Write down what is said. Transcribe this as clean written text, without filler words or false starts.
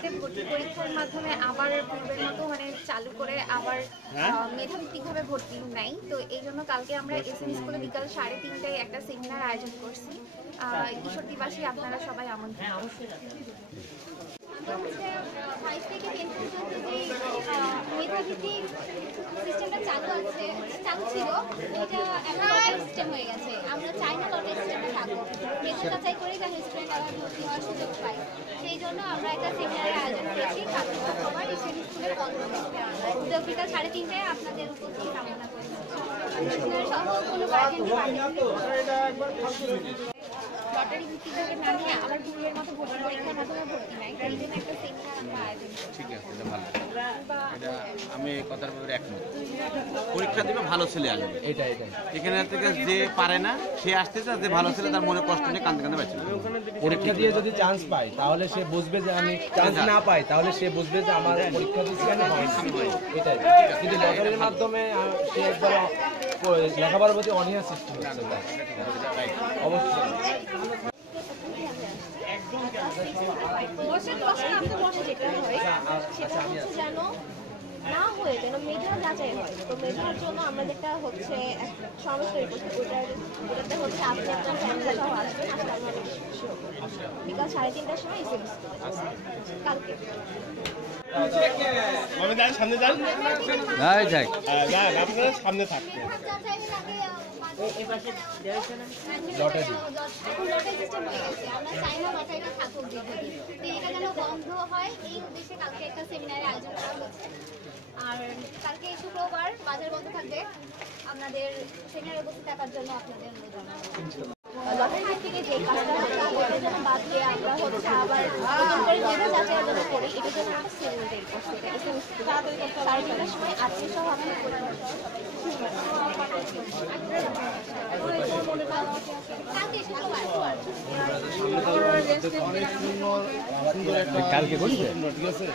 যাতে ভর্তি পরীক্ষার মাধ্যমে আবার পূর্বের মতো মানে চালু করে আবার মেধাভিত্তিকভাবে ভর্তি নেয়। তো এই জন্য কালকে আমরা এসএম স্কুলে বিকাল 3:30টায় একটা সেমিনার আয়োজন করছি। ঈশ্বরদীবাসী আপনারা সবাই আমন্ত্রিত। হচ্ছে 5 থেকে 10 পর্যন্ত যে মেধাভিত্তিক সিস্টেমটা চালু ছিল এটা এখন লটারি সিস্টেম হয়ে গেছে। আমরা চাই না লটারি সিস্টেমটা থাকুক, মেধা যাচাই করেই যেন স্টুডেন্ট আবার ভর্তি হওয়ার সুযোগ পায়। সেই জন্য আমরা একটা সেমিনারের আয়োজন করেছি কালকে শুক্রবার এসএম স্কুলের বিকাল 3:30টায় আপনাদের উপস্থিতি কামনা করছি। সহ কোনো লটারি ভিত্তিকভাবে না নিয়ে আবার পূর্বের মতো ভর্তি পরীক্ষার মাধ্যমে ভর্তি নাই, এই জন্য একটা সেমিনার আমরা আয়োজন করছি। ঠিক আছে, এটা ভালো। এটা আমি কথার ব্যাপারে একমত। পরীক্ষা দিবে ভালো ছেলে আসবে, এটাই এখানে থেকে যে পারে না সে আসতেছে, যে ভালো ছেলে তার মনে কষ্ট নিয়ে কাঁদতে কাঁদতে পারছে। পরীক্ষা দিয়ে যদি চান্স পাই তাহলে সে বুঝবে যে আমি চান্স না পাই তাহলে সে বুঝবে যে আমার পরীক্ষা দিচ্ছি আমি হয়নি, এটাই। কিন্তু লটারির মাধ্যমে সে একবার লেখাপড়ার প্রতি অনীহা সৃষ্টি হচ্ছে। অবশ্যই না হয়ে যেন মেধা যাচাই হয়। তো মেধার জন্য আমরা যেটা হচ্ছে সমস্যা ওটাতে হচ্ছে আপনি আপনার ফ্যামিলি সহ আসবেন, আসলে আমরা বেশি খুশি হবো। বিকাল 3:30টার সময় এসে কালকে সামনে যান, আপনারা সামনে থাকবেন। আর কালকে শুক্রবার বাজার বন্ধ থাকবে, আপনাদের সেমিনারে উপস্থিত থাকার জন্য আপনাদের লটারি থেকে যে কাজটা ওটার জন্য বাদ দিয়ে আমরা হচ্ছে আবার নতুন করে মেধা যাচাইয়ের জন্য করি। এটার জন্য একটা সেমিনার করছি, এটা এসএমএস 3:30টার সময় আজকে সহ আপনার পরিবার কালকে বলছে ঠিক আছে।